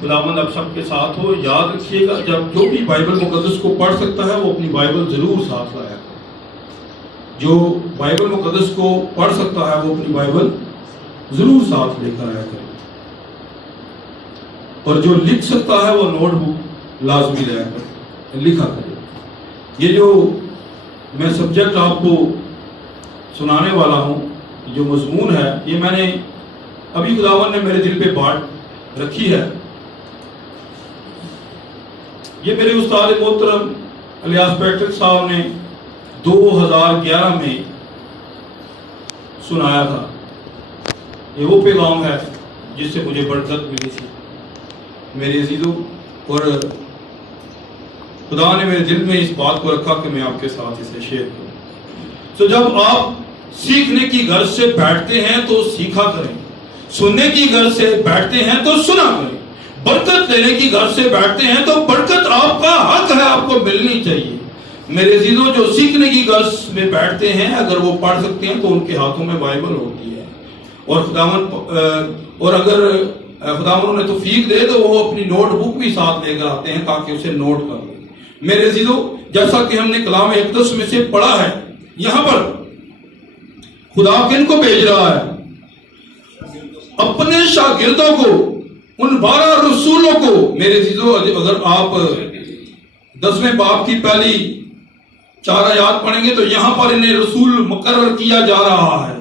خداوند آپ سب کے ساتھ ہو. یاد رکھیے گا جب جو بھی بائبل مقدس کو پڑھ سکتا ہے وہ اپنی بائبل ضرور ساتھ لایا کرے. جو بائبل مقدس کو پڑھ سکتا ہے وہ اپنی بائبل ضرور ساتھ لے کر آیا کرے. اور جو لکھ سکتا ہے وہ نوٹ بک لازمی لایا کرے، لکھا کرے. یہ جو میں سبجیکٹ آپ کو سنانے والا ہوں، جو مضمون ہے، یہ میں نے ابھی خداوند نے میرے دل پہ بات رکھی ہے. یہ میرے استاد محترم الیاس پیٹرک صاحب نے 2011 میں سنایا تھا. یہ وہ پیغام ہے جس سے مجھے برکت ملی تھی میرے عزیزوں، اور خدا نے میرے دل میں اس بات کو رکھا کہ میں آپ کے ساتھ اسے شیئر کروں. تو جب آپ سیکھنے کی غرض سے بیٹھتے ہیں تو سیکھا کریں، سننے کی غرض سے بیٹھتے ہیں تو سنا کریں، برکت لینے کی غرض سے بیٹھتے ہیں تو برکت آپ کا حق ہے، آپ کو ملنی چاہیے. میرے عزیزوں، جو سیکھنے کی غرض میں بیٹھتے ہیں اگر وہ پڑھ سکتے ہیں تو ان کے ہاتھوں میں بائبل ہوتی ہے، اور اگر خداوند نے توفیق دے تو وہ اپنی نوٹ بک بھی ساتھ لے کر آتے ہیں تاکہ اسے نوٹ کر لیں. میرے عزیزوں، جیسا کہ ہم نے کلام اقدس میں سے پڑھا ہے، یہاں پر خدا کن کو بھیج رہا ہے؟ اپنے شاگردوں کو، ان 12 رسولوں کو. میرے عزیزوں، اگر آپ 10ویں باب کی پہلی 4 آیات پڑھیں گے تو یہاں پر انہیں رسول مقرر کیا جا رہا ہے.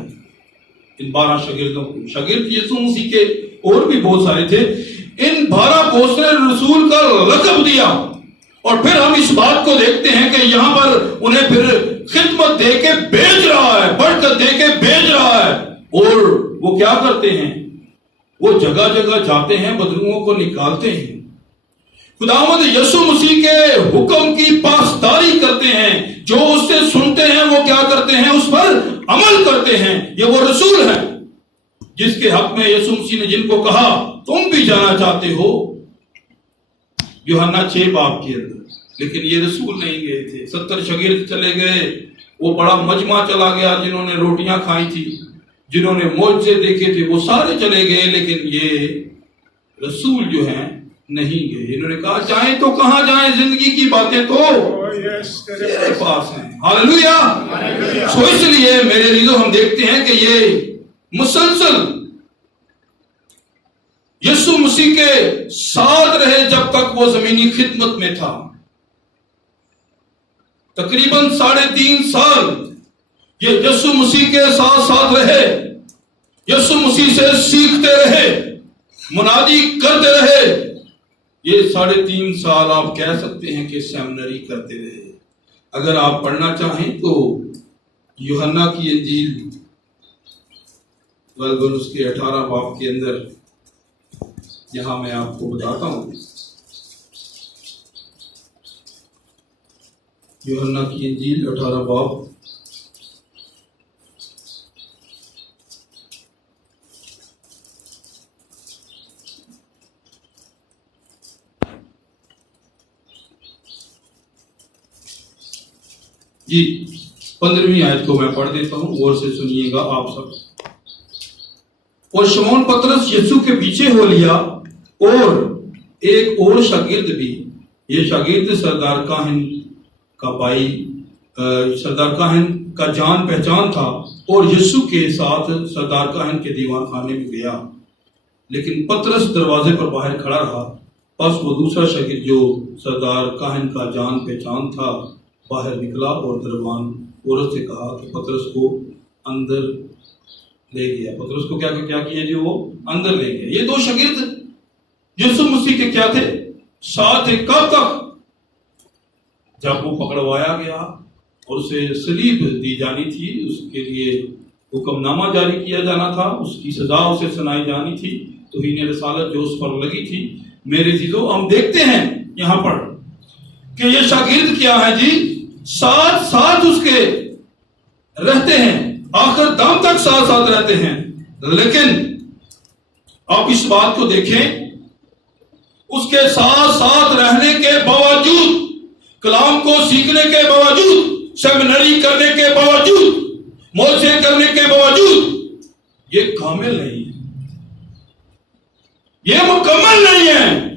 ان 12 شاگردوں کو، شاگرد یسوع مسیح کے اور بھی بہت سارے تھے، ان 12 کو اس نے رسول کا لقب دیا. اور پھر ہم اس بات کو دیکھتے ہیں کہ یہاں پر انہیں پھر خدمت دے کے بھیج رہا ہے، برکت دے کے بھیج رہا ہے. اور وہ کیا کرتے ہیں؟ وہ جگہ جگہ جاتے ہیں، بدروؤں کو نکالتے ہیں، خداوند یسوع مسیح کے حکم کی پاسداری کرتے ہیں. جو اس سے سنتے ہیں وہ کیا کرتے ہیں؟ اس پر عمل کرتے ہیں. یہ وہ رسول ہیں جس کے حق میں یسوع مسیح نے جن کو کہا تم بھی جانا چاہتے ہو، یوحنا 6 باب کے اندر. لیکن یہ رسول نہیں گئے تھے. 70 شاگرد چلے گئے، وہ بڑا مجمع چلا گیا، جنہوں نے روٹیاں کھائی تھی، جنہوں نے معجزے دیکھے تھے، وہ سارے چلے گئے. لیکن یہ رسول جو ہیں نہیں گئے. انہوں نے کہا جائیں تو کہاں جائیں، زندگی کی باتیں تو تیرے پاس ہیں. ہاللویا. سو اس لیے میرے عزیزوں، ہم دیکھتے ہیں کہ یہ مسلسل یسوع مسیح کے ساتھ رہے جب تک وہ زمینی خدمت میں تھا. تقریباً 3.5 سال یہ یسوع مسیح کے ساتھ رہے، یسوع مسیح سے سیکھتے رہے، منادی کرتے رہے. یہ 3.5 سال آپ کہہ سکتے ہیں کہ سیمنری کرتے رہے. اگر آپ پڑھنا چاہیں تو یوحنا کی انجیل غالباً اس کے 18 باب کے اندر، یہاں میں آپ کو بتاتا ہوں، یوحنا کی انجیل 18 باب جی 15ویں آیت کو میں پڑھ دیتا ہوں، غور سے سنیے گا آپ سب. اور شمعون پترس یسوع کے پیچھے ہو لیا، اور ایک اور شاگرد بھی. یہ شاگرد سردار کاہن کا بھائی، سردار کاہن کا جان پہچان تھا، اور یسوع کے ساتھ سردار کاہن کے دیوان خانے میں گیا. لیکن پترس دروازے پر باہر کھڑا رہا. پس وہ دوسرا شاگرد جو سردار کاہن کا جان پہچان تھا باہر نکلا اور دربان عورت سے کہا کہ پترس کو اندر لے گیا. پترس کو کیا کیا جو وہ اندر لے گیا. یہ 2 شاگرد یسوع مسیح کے کیا تھے؟ ساتھ تھے. کب تک؟ جب وہ پکڑوایا گیا اور اسے صلیب دی جانی تھی، اس کے لیے حکم نامہ جاری کیا جانا تھا، اس کی سزا اسے سنائی جانی تھی، توہین رسالت جو اس پر لگی تھی. میرے عزیزوں، ہم دیکھتے ہیں یہاں پر کہ یہ شاگرد کیا ہے جی، ساتھ اس کے رہتے ہیں، آخر دم تک ساتھ رہتے ہیں. لیکن آپ اس بات کو دیکھیں، اس کے ساتھ رہنے کے باوجود، کلام کو سیکھنے کے باوجود، سیمنری کرنے کے باوجود، معجزے کرنے کے باوجود، یہ کامل نہیں ہے، یہ مکمل نہیں ہے.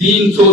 300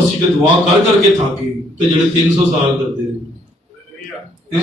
ਅਸੀਂ ਤੇ ਦੁਆ ਕਰ ਕਰਕੇ ਥੱਕ ਗਏ ਤੇ ਜਿਹੜੇ 300 ਸਾਲ ਕਰਦੇ ਨੇ ਹੈ,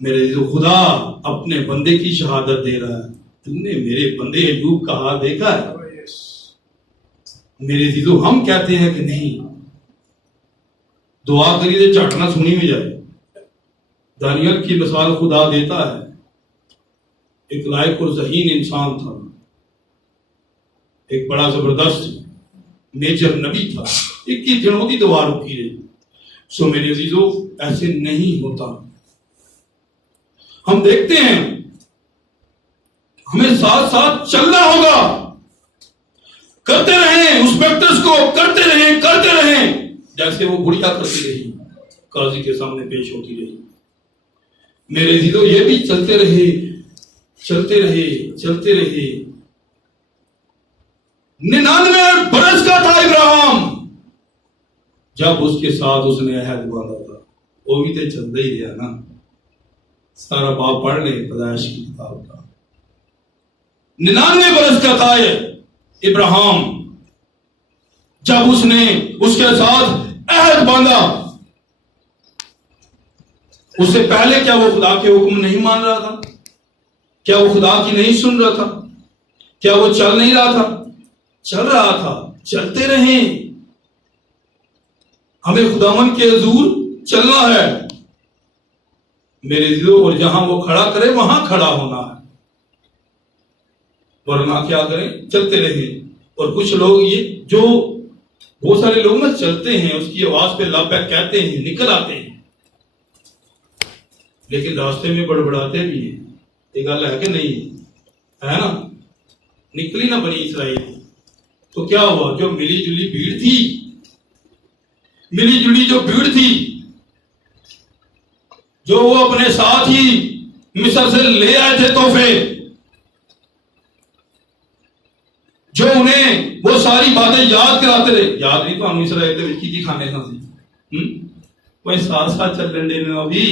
میرے عزیزو خدا اپنے بندے کی شہادت دے رہا ہے. تم نے میرے بندے ایوب کا حال دیکھا ہے؟ میرے عزیزو ہم کہتے ہیں کہ نہیں، دعا کری تو جھٹ نہ سنی میں جائے. دانیال کی مثال خدا دیتا ہے. ایک لائق اور ذہین انسان تھا، ایک بڑا زبردست میجر نبی تھا. 21 دنوں کی دعا رکی رہی. سو میرے عزیزو ایسے نہیں ہوتا. ہم دیکھتے ہیں ہمیں ساتھ ساتھ چلنا ہوگا. کرتے رہیں اس پریکٹس کو، کرتے رہیں جیسے وہ بڑھیا کرتی رہی، قاضی کے سامنے پیش ہوتی رہی. میرے عزیزو یہ بھی چلتے رہے. 99 برس کا تھا ابراہیم جب اس کے ساتھ اس نے عہد باندھا تھا. وہ بھی تو چلتا ہی رہا نا. سارا باب پڑھ لیں پیدائش کی کتاب کا. 99 برس کا تھا ابراہیم جب اس نے اس کے ساتھ عہد باندھا. اس سے پہلے کیا وہ خدا کے حکم نہیں مان رہا تھا؟ کیا وہ خدا کی نہیں سن رہا تھا؟ کیا وہ چل نہیں رہا تھا؟ چل رہا تھا. چلتے رہیں. ہمیں خداوند کے حضور چلنا ہے میرے عزیزو، اور جہاں وہ کھڑا کرے وہاں کھڑا ہونا ہے. ورنہ کیا کریں؟ چلتے رہیں. اور کچھ لوگ یہ جو بہت سارے لوگ نا چلتے ہیں، اس کی آواز پہ لبیک کہتے ہیں، نکل آتے ہیں، لیکن راستے میں بڑبڑاتے بھی ہیں. یہ گل ہے کہ نہیں ہے نا؟ نکلی نہ بنی اسرائیل تو کیا ہوا؟ جو ملی جلی بھیڑ تھی، جو وہ اپنے ساتھ ہی مصر سے لے آئے تھے تحفے، جو انہیں وہ ساری باتیں یاد کراتے رہے. یاد نہیں تو ہم اسرائیل کی کھانے تھا کوئی ساتھ ساتھ چل رہے نا. ابھی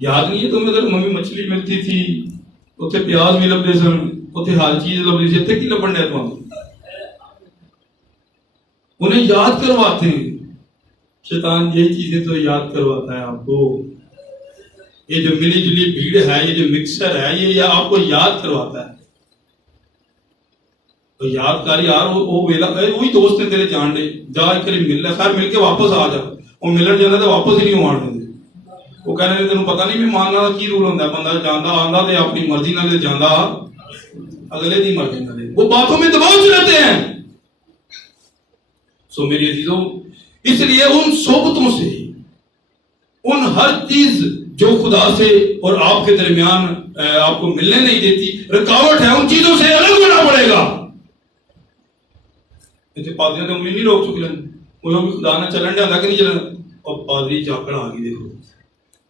یاد نہیں ہے تمہیں؟ اگر ممی مچھلی ملتی تھی اتنے پیاز بھی لبے سن، اتنے ہر چیز لبی سی، اتنے کی لبن ڈے تو انہیں یاد کرواتے ہیں. شیطان یہی چیزیں تو یاد کرواتا ہے آپ کو. یہ جو ملی جلی بھیڑ ہے، یہ جو مکسر ہے، یہ آپ کو یاد کرواتا ہے. تو یاد کر یار وہی دوست نے تیرے جان دے جا ایک مل لے، خیر مل کے واپس آ جا. وہ ملن جانا تو واپس ہی نہیں آن دیں. وہ کہنے لگے تینوں پتہ نہیں بھی ماننا کا کی رول ہوتا ہے. بندہ جانا آندا تے اپنی مرضی نال جانا، اگلے دی مرضی نال. وہ باتوں میں دباؤ رہتے ہیں. سو میری عزیزوں، اس لیے ان صحبتوں سے، ان ہر چیز جو خدا سے اور آپ کے درمیان آپ کو ملنے نہیں دیتی، رکاوٹ ہے، ان چیزوں سے الگ ہونا پڑے گا. پادریاں تو انگلی نہیں روک چکے، وہ بھی خدا نہ چلن ڈالا کہ نہیں چلنا. اور پادری چاکڑ آ گئی دیکھو.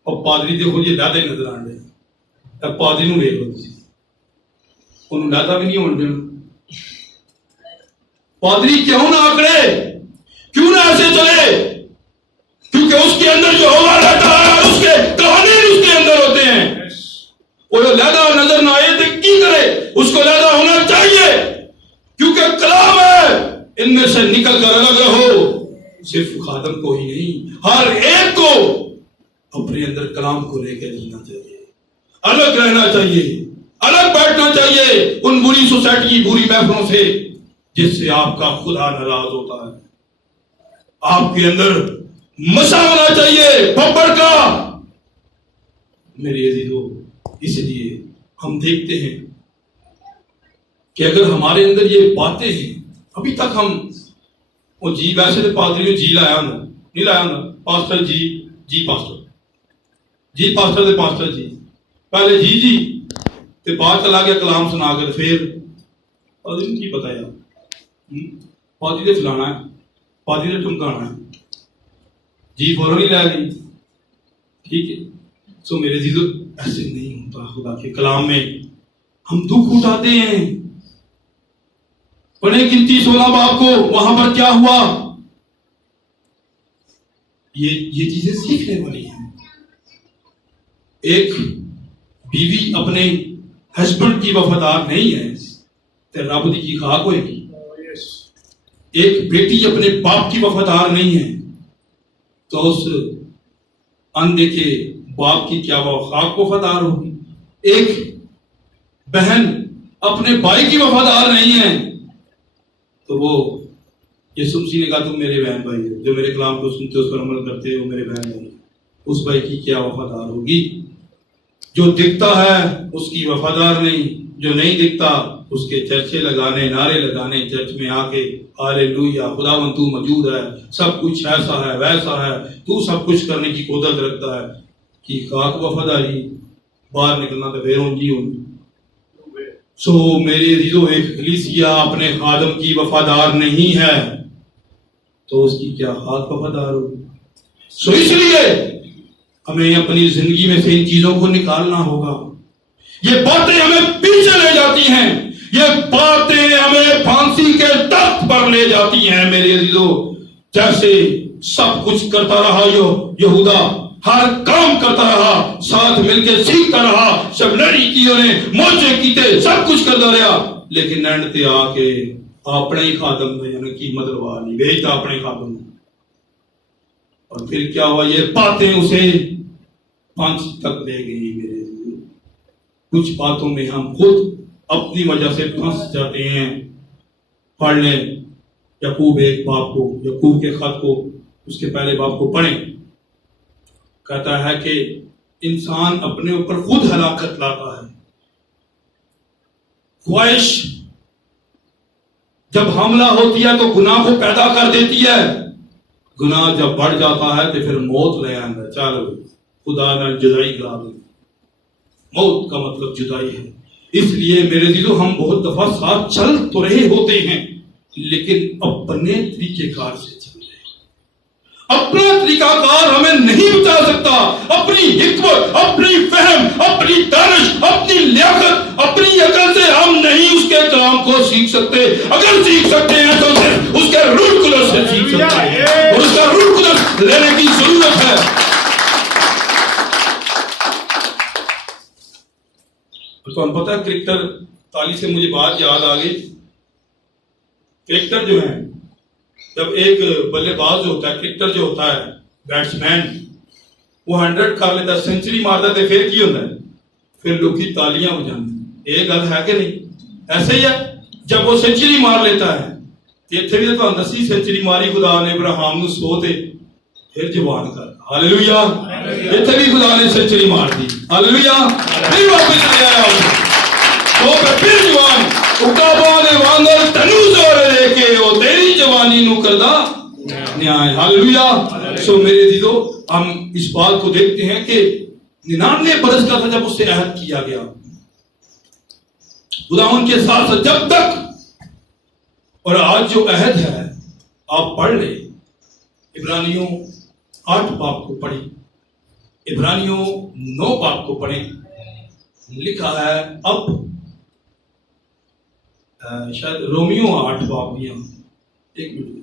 اور پادری دیکھو جی لہدے نظر آن ڈے. پادری نو ویکھ لو تسی، انہوں لہدا بھی نہیں ہون دینا. پادری کیوں نہ آکڑے، کیوں نہ ایسے چلے؟ کیونکہ اس کے اندر جو ہوگا رہتا ہے، اس کے قوانین اس کے اندر ہوتے ہیں. وہ لہدا نظر نہ آئے تو کی کرے؟ اس کو لہدا ہونا چاہیے، کیونکہ کلام ہے. ان میں سے نکل کر الگ رہو. صرف خادم کو ہی نہیں، ہر ایک کو اپنے اندر کلام کو لے کے جینا چاہیے. الگ رہنا چاہیے، الگ بیٹھنا چاہیے ان بری سوسائٹی، بری محفلوں سے جس سے آپ کا خدا ناراض ہوتا ہے. آپ کے اندر مسا ہونا چاہیے ببر کا. میرے عزیزو، اس لیے ہم دیکھتے ہیں کہ اگر ہمارے اندر یہ باتیں ہیں، ابھی تک ہم وہ جی ویسے تو پادری نے جی لایا نا، نہیں لایا نا، پاسٹر جی پاسٹر، جی پاسٹر تے پاسٹر جی، پہلے جی تے بعد چلا گیا کلام سنا کر. پھر پادری نے کی پتا یار، پادری نے فلانا ہے، پادری نے ٹمکانا ہے، جی فوراً ہی لے گئی. ٹھیک ہے. سو میرے عزیزو، ایسے نہیں ہوتا. خدا کے کلام میں ہم دکھ اٹھاتے ہیں. پڑھیں گنتی 16 باب کو، وہاں پر کیا ہوا. یہ چیزیں سیکھنے والی ہیں. ایک بیوی اپنے ہسبینڈ کی وفادار نہیں ہے تو رب کی خاک ہوئے گی. ایک بیٹی اپنے باپ کی وفادار نہیں ہے تو اس اندیکھے باپ کی کیا وہ خاک وفادار ہوگی؟ ایک بہن اپنے بھائی کی وفادار نہیں ہے تو وہ یسوع مسیح نے کہا تم میرے بہن بھائی ہو، جو میرے کلام کو سنتے اس پر عمل کرتے ہو میرے بہن بھائی، اس بھائی کی کیا وفادار ہوگی؟ جو دکھتا ہے اس کی وفادار نہیں، جو نہیں دکھتا اس کے چرچے لگانے، نعرے لگانے، چرچ میں آ کے ہالےلویا خداوند تو موجود ہے، سب کچھ ایسا ہے ویسا ہے، تو سب کچھ کرنے کی قدرت رکھتا ہے، کہ خاک وفاداری باہر نکلنا تو پھر اونجی ہونی۔ سو میرے عزیزو، ایک کلیسیا اپنے خادم کی وفادار نہیں ہے تو اس کی کیا خاک وفادار ہوگی؟ سو اس لیے ہمیں اپنی زندگی میں سے ان چیزوں کو نکالنا ہوگا۔ یہ باتیں ہمیں پیچھے لے جاتی ہیں، یہ باتیں ہمیں پھانسی کے تخت پر لے جاتی ہیں میرے عزیزو۔ جیسے سب کچھ کرتا رہا یہودا، ہر کام کرتا رہا، ساتھ مل کے سیکھتا رہا، سیمنری کی انہیں موجے کیتے، سب کچھ کرتا رہا، لیکن اینڈ تے آ کے اپنے ہی خادم نے یعنی قیمت لوا لی، بھیجتا اپنے خادم نے، اور پھر کیا ہوا؟ یہ باتیں اسے پھانسی تک لے گئی میرے لیے۔ کچھ باتوں میں ہم خود اپنی وجہ سے پھنس جاتے ہیں۔ پڑھ لیں یعقوب ایک باپ کو، یعقوب کے خط کو، اس کے پہلے باپ کو پڑھیں۔ کہتا ہے کہ انسان اپنے اوپر خود ہلاکت لاتا ہے۔ خواہش جب حملہ ہوتی ہے تو گناہ کو پیدا کر دیتی ہے، گناہ جب بڑھ جاتا ہے تو پھر موت لے آئے گا۔ چلو خدا نے جدائی کرا دی، موت کا مطلب جدائی ہے۔ اس لیے میرے عزیزو، ہم بہت دفعہ ساتھ چل تو رہے ہوتے ہیں لیکن اپنے طریقے کار سے چل رہے ہیں۔ اپنا طریقہ کار ہمیں نہیں بچا سکتا۔ اپنی حکمت، اپنی فہم، اپنی دانش، اپنی لیاقت، اپنی عقل سے ہم نہیں اس کے کلام کو سیکھ سکتے۔ اگر سیکھ سکتے ہیں تو صرف اس کے روح القدس سے سیکھ سکتے ہیں، اور اس کا روح القدس لینے کی ضرورت ہے۔ تو ہم پتہ ہے کرکٹر تالی سے مجھے بات یاد آ گئی۔ کرکٹر جو ہے، جب ایک بلے باز جو ہوتا ہے، کرکٹر جو ہوتا ہے، بیٹس مین، وہ 100 کر لیتا ہے، سینچری مارتا ہے، پھر کی ہوتا ہے؟ پھر لوگ کی تالیاں بجاتے ہیں۔ یہ گل ہے کہ نہیں؟ ایسے ہی ہے، جب وہ سینچری مار لیتا ہے، اتنے بھی تو 10 سینچری ماری خدا نے ابراہیم نو سو تے پھر جوان کر، ہالےلویا، اتنے بھی خدا نے سینچری مار دی، ہالےلویا، پھر واپس لے آیا تو پھر جوان اکابانے واندر تنو زورے لے کے وہ تیری جوانی نو کردہ نیائے، ہالےلویا۔ سو میرے دیدو، ہم اس بات کو دیکھتے ہیں کہ 99 برس کا تھا جب اس سے عہد کیا گیا خدا ان کے ساتھ جب تک، اور آج جو عہد ہے آپ پڑھ لیں، عبرانیوں 8 باب کو پڑھیں، عبرانیوں 9 باب کو پڑھیں، لکھا ہے اب شاید رومیو 8 باب بھی ہم ایک منٹ میں،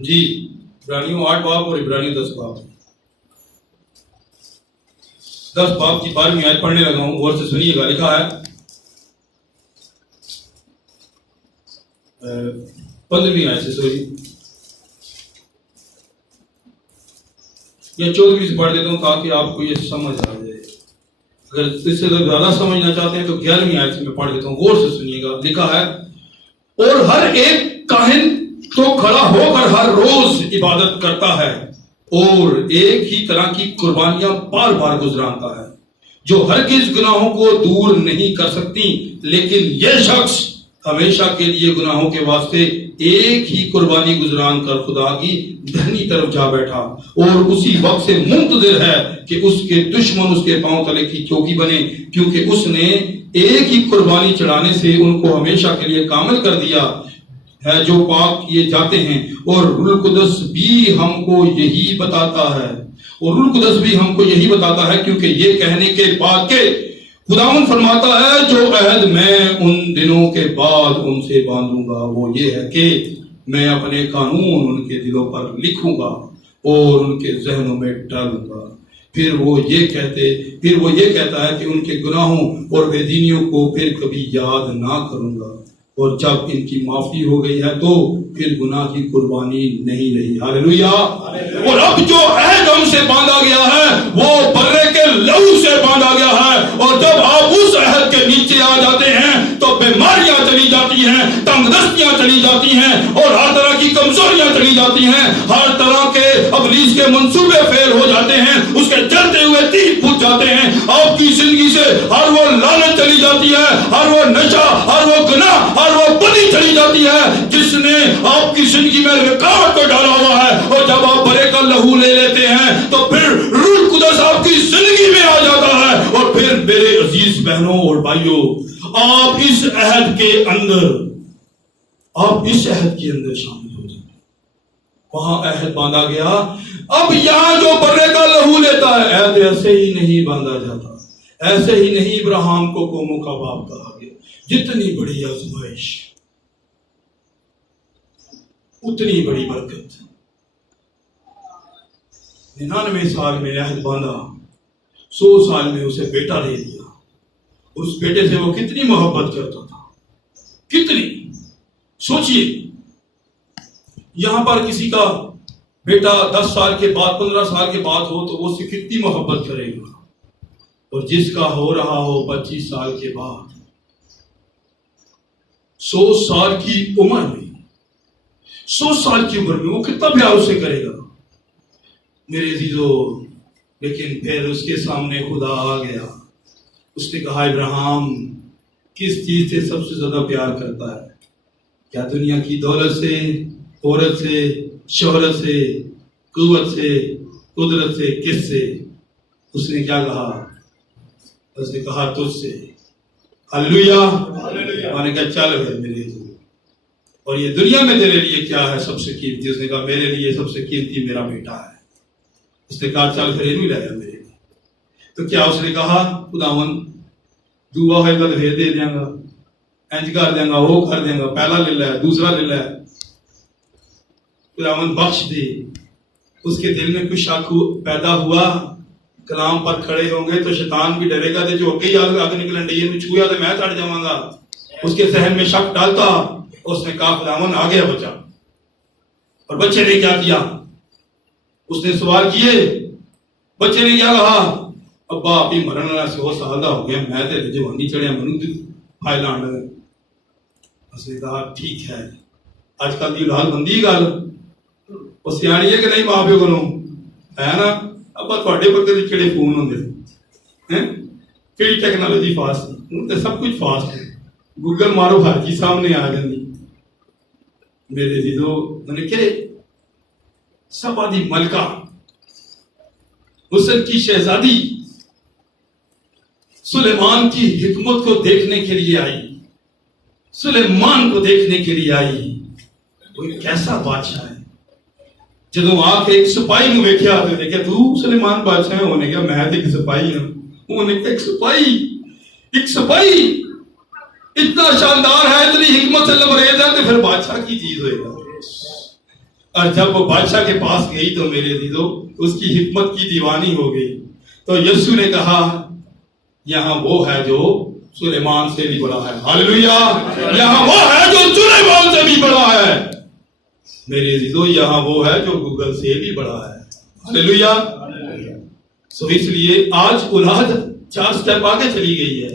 جی عبرانیوں 8 باب اور عبرانیوں 10 باب، 10 باب کی 12ویں آیت پڑھنے لگا ہوں، غور سے سنیے گا۔ لکھا ہے 15ویں آیت سے، سوری یا 14ویں سے پڑھ دیتا ہوں تاکہ آپ کو یہ سمجھ آ جائے۔ اگر اس سے زیادہ سمجھنا چاہتے ہیں تو 11ویں آیت سے میں پڑھ دیتا ہوں، غور سے سنیے گا۔ لکھا ہے اور ہر ایک کاہن تو کھڑا ہو کر ہر روز عبادت کرتا ہے اور ایک ہی طرح کی قربانیاں بار بار گزرانتا ہے جو ہرگز گناہوں کو دور نہیں کر سکتی، لیکن یہ شخص ہمیشہ کے لیے گناہوں کے واسطے ایک ہی قربانی گزران کر خدا کی دہنی طرف جا بیٹھا اور اسی وقت سے منتظر ہے کہ اس کے دشمن اس کے پاؤں تلے کی چوکی بنے، کیونکہ اس نے ایک ہی قربانی چڑھانے سے ان کو ہمیشہ کے لیے کامل کر دیا ہے جو پاک کیے جاتے ہیں۔ اور روح القدس بھی ہم کو یہی بتاتا ہے، اور روح القدس بھی ہم کو یہی بتاتا ہے، کیونکہ یہ کہنے کے بعد کہ خداوند فرماتا ہے جو عہد میں ان دنوں کے بعد ان سے باندھوں گا وہ یہ ہے کہ میں اپنے قانون ان کے دلوں پر لکھوں گا اور ان کے ذہنوں میں ڈالوں گا۔ پھر وہ یہ کہتا ہے کہ ان کے گناہوں اور بے دینیوں کو پھر کبھی یاد نہ کروں گا، اور جب ان کی معافی ہو گئی ہے تو پھر گناہ کی قربانی نہیں رہی۔ ہاللویا۔ اور اب جو عہد ہم سے باندھا گیا ہے وہ برے کے لہو سے باندھا گیا ہے، اور جب آپ اس عہد کے نیچے آ جاتے ہیں تو بیماریاں چلی جاتی ہیں، تنگ دستیاں چلی جاتی ہیں، اور ہر طرح کی کمزوریاں چلی جاتی ہیں، ہر طرح کے ابلیس کے منصوبے فیل ہو جاتے ہیں، اس کے جلتے ہوئے تیر پھوٹ جاتے ہیں، آپ کی زندگی سے ہر وہ لعنت چلی جاتی ہے، ہر وہ نشہ، ہر وہ گناہ، ہر وہ بدی چلی جاتی ہے جس نے آپ کی زندگی میں رکاوٹ کو ڈالا ہوا ہے۔ اور جب آپ برے کا لہو لے لیتے ہیں تو پھر روح القدس آپ کی زندگی میں آ جاتا ہے، اور پھر میرے عزیز بہنوں اور بھائیوں، آپ اس عہد کے اندر شامل ہو جائیں۔ وہاں عہد باندھا گیا، اب یہاں جو برے کا لہو لیتا ہے، عہد ایسے ہی نہیں باندھا جاتا، ایسے ہی نہیں ابراہیم کو قوموں کا باپ کہا گیا۔ جتنی بڑی آزمائش اتنی بڑی برکت۔ 99 سال میں عہد باندھا، 100 سال میں اسے بیٹا دے دیا۔ اس بیٹے سے وہ کتنی محبت کرتا تھا، کتنی، سوچئے یہاں پر کسی کا بیٹا 10 سال کے بعد 15 سال کے بعد ہو تو وہ اس سے کتنی محبت کرے گا، اور جس کا ہو رہا ہو 25 سال کے بعد 100 سال کی عمر میں 100 سال کی عمر میں وہ کتنا پیار اسے کرے گا میرے عزیزو۔ لیکن پھر اس کے سامنے خدا آ گیا، اس نے کہا ابراہیم کس چیز سے سب سے زیادہ پیار کرتا ہے؟ کیا دنیا کی دولت سے، عورت سے، شہرت سے، قوت سے، قدرت سے، کس سے؟ اس نے کیا کہا؟ اس نے کہا تجھ سے۔ ہاللویا۔ میں نے کہا چل ہے میرے عزیز، اور یہ دنیا میں تیرے لیے کیا ہے سب سے قیمتی؟ اس نے کہا میرے لیے سب سے قیمتی میرا بیٹا ہے۔ اس نے کہا چل پھر نہیں لایا میرے لیے۔ تو کیا اس نے کہا خداوند دعا ہوئے گا تو پھر دے دیں گا، انج کر دیں گا، وہ کر دیں گا، پہلا لے لے دوسرا لے لے، خداوند بخش دے۔ اس کے دل میں کچھ شک پیدا ہوا، کلام پر کھڑے ہوں گے تو شیطان بھی ڈرے گا، جو اگے آگے نکلن ڈی ہے چھویا تو میں چڑھ جاؤں گا۔ اس کے ذہن میں شک ڈالتا، اس نے کہا خداوند آ گیا بچہ۔ اور بچے نے کیا کیا؟ اس نے سوال کیے، بچے نے کیا کہا؟ ابا آپ ہی مرن والا 100 سال کا ہو گیا، میں تے جوانی چڑھیا منو فائل آن لگا۔ اس نے کہا ٹھیک ہے، اج کل کی اولاد بندی گل وہ سیاڑی ہے کہ نہیں ماں پیو کو ہے نا؟ ابا تھوڑے وقت کہڑے فون ہوندے ہیں، کہڑی ٹیکنالوجی فاسٹ، ہوں تو سب کچھ فاسٹ ہے، گوگل مارو ہر چیز سامنے آ جاندی۔ میرے عزیزو میں نے کہ سبا دی ملکہ حسن کی شہزادی سلیمان کی حکمت کو دیکھنے کے لیے آئی، سلیمان کو دیکھنے کے لیے آئی۔ وہ کیسا بادشاہ ہے؟ جدو آ کے ایک سپاہی نو ویکھیا تو دیکھا تو سلیمان بادشاہ ہے، انہیں کہا میں تو ایک سپاہی ہوں۔ انہیں کہا ایک سپاہی اتنا شاندار ہے، اتنی حکمت سے لبریز ہے، تو پھر بادشاہ کی چیز ہوئے گا۔ اور جب وہ بادشاہ کے پاس گئی تو میرے عزیزو اس کی حکمت کی دیوانی ہو گئی۔ تو یسوع نے کہا یہاں وہ ہے جو سلیمان سے بھی بڑا ہے۔ ہاللویا۔ یہاں وہ ہے جو سلیمان سے بھی بڑا ہے میرے عزیزو، یہاں وہ ہے جو گوگل سے بھی بڑا ہے۔ ہاللویا۔ سو اس لیے آج اولاد 4 سٹیپ آگے چلی گئی ہے،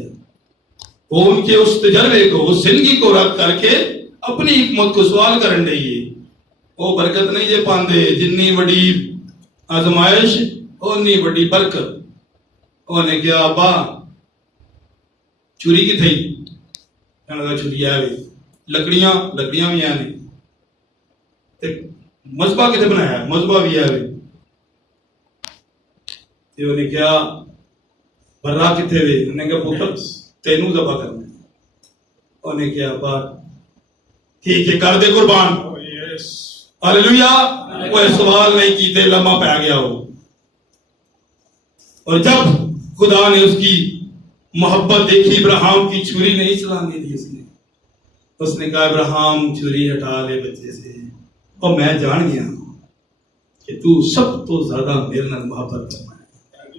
وہ ان کے اس تجربے کو، اس زندگی کو رد کر کے اپنی حکمت کو سوال کرن رہی ہے۔ وہ برکت نہیں جے پاندے، جنی بڑی آزمائش اونی بڑی برکت۔ انہیں کہا ابا چوری کی تھی؟ کہنے لگا چوری ہے بھی، لکڑیاں بھی ہیں نہیں، مذبح کتے بنایا؟ مذبح بھی ہے بھی۔ انہیں کہا برا کتے وے؟ انہیں کہا پتر تینوں ذبح کرنا۔ انہیں کہا ابا ٹھیک ہے کر دے قربان۔ ہاللویا۔ کوئی سوال نہیں کیتے، لمحہ پہ گیا وہ۔ اور جب خدا نے اس کی محبت دیکھی، ابراہیم کی چھری نہیں چلانے دی اس نے کہا ابراہیم چھری ہٹا لے بچے سے، اور میں جان گیا کہ تو سب تو زیادہ میرے نال محبت کرنا ہے۔